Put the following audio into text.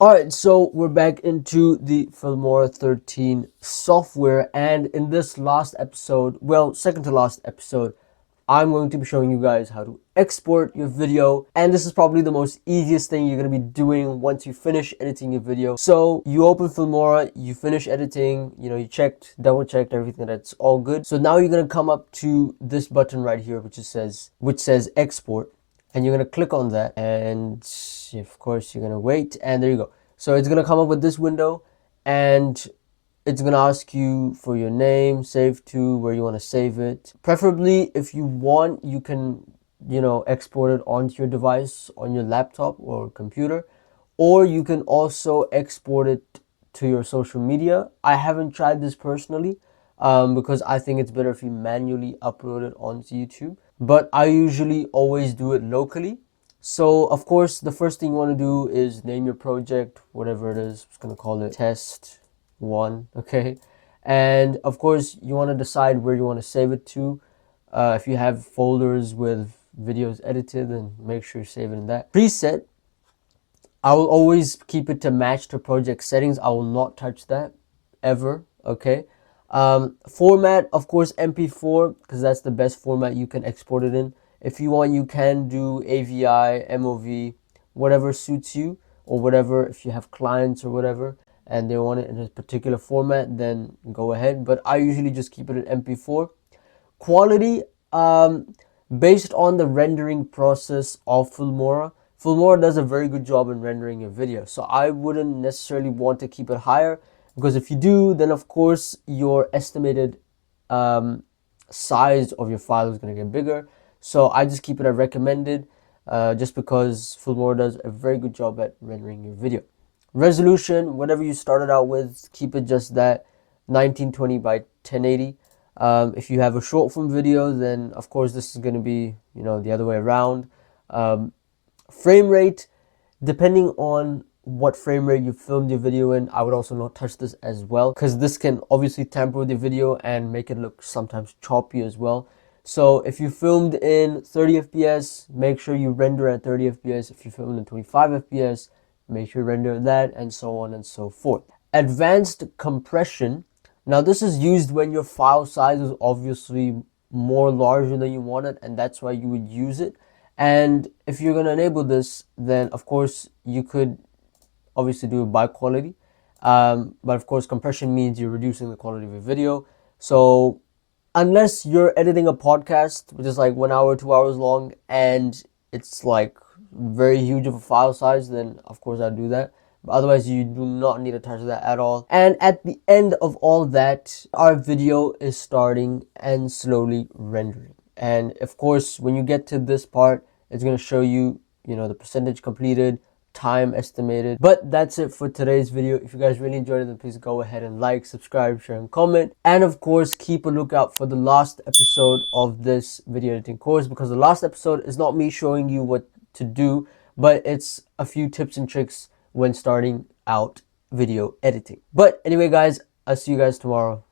Alright, so we're back into the Filmora 13 software, and in this last episode, well, second to last episode, I'm going to be showing you guys how to export your video, and this is probably the most easiest thing you're going to be doing once you finish editing your video. So you open Filmora, you finish editing, you checked, double checked everything, that's all good. So now you're going to come up to this button right here, which says export. And you're going to click on that, and of course you're going to wait, and there you go. So it's going to come up with this window, and it's going to ask you for your name, save to, where you want to save it. Preferably, if you want, you can export it onto your device, on your laptop or computer, or you can also export it to your social media. I haven't tried this personally because I think it's better if you manually upload it onto YouTube, but I usually always do it locally. So of course, the first thing you want to do is name your project, whatever it is. I'm just going to call it test 1, okay? And of course, you want to decide where you want to save it to. If you have folders with videos edited, then make sure you save it in that. Preset, I will always keep it to match the project settings. I will not touch that ever, okay? Format, of course, MP4, because that's the best format you can export it in. If you want, you can do AVI, MOV, whatever suits you, or whatever, if you have clients or whatever, and they want it in a particular format, then go ahead. But I usually just keep it in MP4. Quality, based on the rendering process of Filmora, Filmora does a very good job in rendering your video. So I wouldn't necessarily want to keep it higher, because if you do, then of course your estimated size of your file is going to get bigger. So I just keep it at recommended, just because Filmora does a very good job at rendering your video. Resolution, whatever you started out with, keep it just that, 1920 by 1080. If you have a short form video, then of course this is going to be the other way around. Frame rate, depending on what frame rate you filmed your video in, I would also not touch this as well, because this can obviously tamper with the video and make it look sometimes choppy as well. So if you filmed in 30 fps, make sure you render at 30 fps. If you filmed in 25 fps, make sure you render that, and so on and so forth. Advanced compression, now this is used when your file size is obviously more larger than you want it, and that's why you would use it. And if you're going to enable this, then of course you could obviously do it by quality, but of course compression means you're reducing the quality of your video. So unless you're editing a podcast which is like 1 hour, 2 hours long, and it's like very huge of a file size, then of course I'd do that. But otherwise, you do not need to touch that at all. And at the end of all that, our video is starting and slowly rendering. And of course, when you get to this part, it's going to show you, the percentage completed, time estimated. But that's it for today's video. If you guys really enjoyed it, then please go ahead and like, subscribe, share, and comment. And of course, keep a lookout for the last episode of this video editing course, because the last episode is not me showing you what to do, but it's a few tips and tricks when starting out video editing. But anyway, guys, I'll see you guys tomorrow.